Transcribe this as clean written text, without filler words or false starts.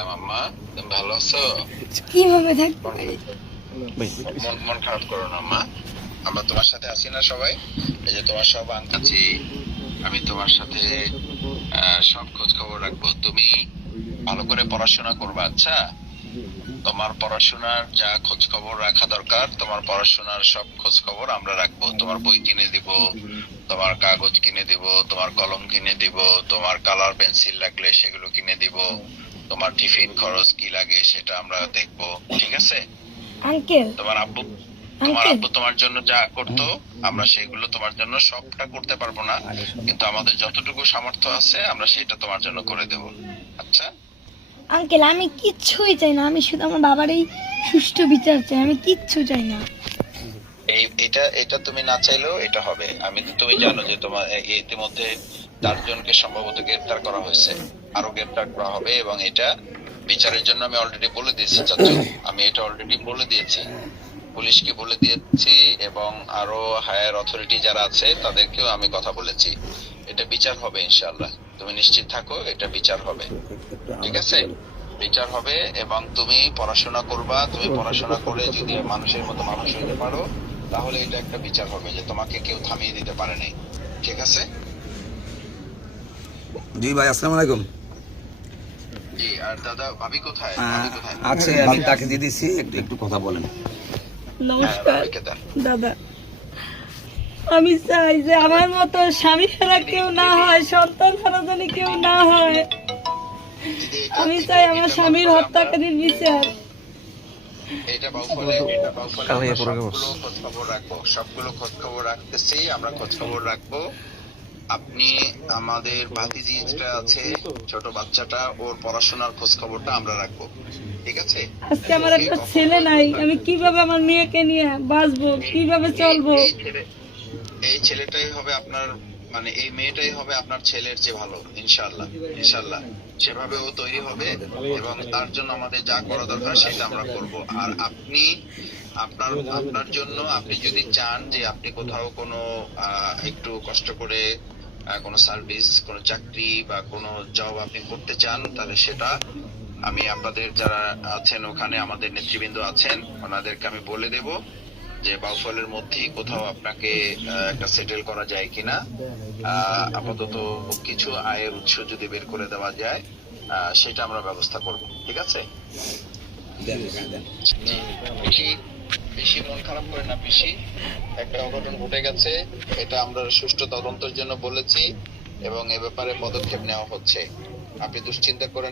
আম্মা, তুমি ভালো আছো? কিভাবে থাকতে পারি? মন খারাপ করো না আম্মা, আমরা তোমার সাথে আছি না সবাই? এই যে তোমার সব আছি, আমি তোমার সাথে সব খোঁজ খবর রাখবো। তুমি ভালো করে পড়াশোনা করবা, আচ্ছা? তোমার পড়াশোনার যা খোঁজ খবর রাখা দরকার, তোমার পড়াশোনার সব খোঁজ খবর আমরা রাখবো। তোমার বই কিনে দিব, তোমার কাগজ কিনে দিব, তোমার কলম কিনে দিব, তোমার কালার পেন্সিল লাগলে সেগুলো কিনে দিব, তোমার টিফিন খরচ কি লাগে সেটা আমরা দেখবো, ঠিক আছে? আঙ্কেল তোমার আব্বু তোমার জন্য যা করতো আমরা সেগুলো তোমার জন্য সবটা করতে পারবো না, কিন্তু আমাদের যতটুকু সামর্থ্য আছে আমরা সেটা তোমার জন্য করে দেব, আচ্ছা? আঙ্কেল আমি কিচ্ছুই চাই না, আমি শুধু আমার বাবার এই সুষ্ঠু বিচার চাই, আমি কিচ্ছু চাই না। এটা তুমি না চাইলেও এটা হবে। তুমি জানো যে তোমার ইতিমধ্যে 4 জনকে সম্ভবত গ্রেফতার করা হয়েছে, আরো গ্রেফতার করা হবে, এবং এটা বিচারের জন্য আমি অলরেডি বলে দিয়েছি চাচু, আমি এটা অলরেডি বলে দিয়েছি, পুলিশকে বলে দিয়েছি, এবং আরো হায়ার অথরিটি যারা আছে তাদেরকেও আমি কথা বলেছি। এটা বিচার হবে ইনশাআল্লাহ, তুমি নিশ্চিত থাকো, এটা বিচার হবে, ঠিক আছে? বিচার হবে, এবং তুমি পড়াশোনা করবা। তুমি পড়াশোনা করে যদি মানুষের মতো মানুষ হতে পারো, তাহলে এটা একটা বিচার হবে যে তোমাকে কেউ থামিয়ে দিতে পারে নাই, ঠিক আছে? জি ভাই, আসসালামু আলাইকুম। জি, আর দাদা ভাবি কোথায়? আছে, আমি তাকে দিয়ে দিচ্ছি, একটু কথা বলেন। নমস্কার দাদা, আমি চাই যে আমার মতো স্বামী হারা কেউ না হয়, সন্তান হারা যেন কেউ না হয়। আমি চাই আমার স্বামীর হত্যাকারীর বিচার। সবগুলো খোঁজ খবর রাখতেছি, আমরা খোঁজ খবর রাখবো। আপনি আমাদের ভাতিজিটা আছে, ছোট বাচ্চাটা, ওর পড়াশোনার খোঁজ খবরটা আমরা রাখবো, ঠিক আছে? আজকে আমার একটা ছেলে নাই, আমি কিভাবে আমার মেয়েকে নিয়ে বাঁচবো, কিভাবে চলবো? এই ছেলেটাই হবে আপনার, মানে এই মেয়েটাই হবে আপনার ছেলের চেয়ে ভালো, ইনশাআল্লাহ। ইনশাআল্লাহ সেভাবে ও তৈরি হবে, এবং তার জন্য আমাদের যা করা দরকার সেটা আমরা করব। আর আপনি আপনার জন্য, আপনি যদি চান যে আপনি কোথাও কোনো একটু কষ্ট করে কোনো সার্ভিস, কোনো চাকরি বা কোনো জব আপনি করতে চান, তাহলে সেটা আমি আপনাদের যারা আছেন ওখানে, আমাদের নেতৃবৃন্দ আছেন, ওনাদেরকে আমি বলে দেব যে বাউফলের মধ্যেই কোথাও আপনাকে একটা সেটেল করা যায় কিনা। আপাতত কিছু আয়ের উৎস যদি বের করে দেওয়া যায়, সেটা আমরা ব্যবস্থা করব, ঠিক আছে? বেশি বেশি মন খারাপ করে না পিসি, একটা অঘটন ঘটে গেছে, এটা আমরা সুষ্ঠু তদন্তের জন্য বলেছি, এবং এ ব্যাপারে পদক্ষেপ নেওয়া হচ্ছে। আপনি দুশ্চিন্তা করেন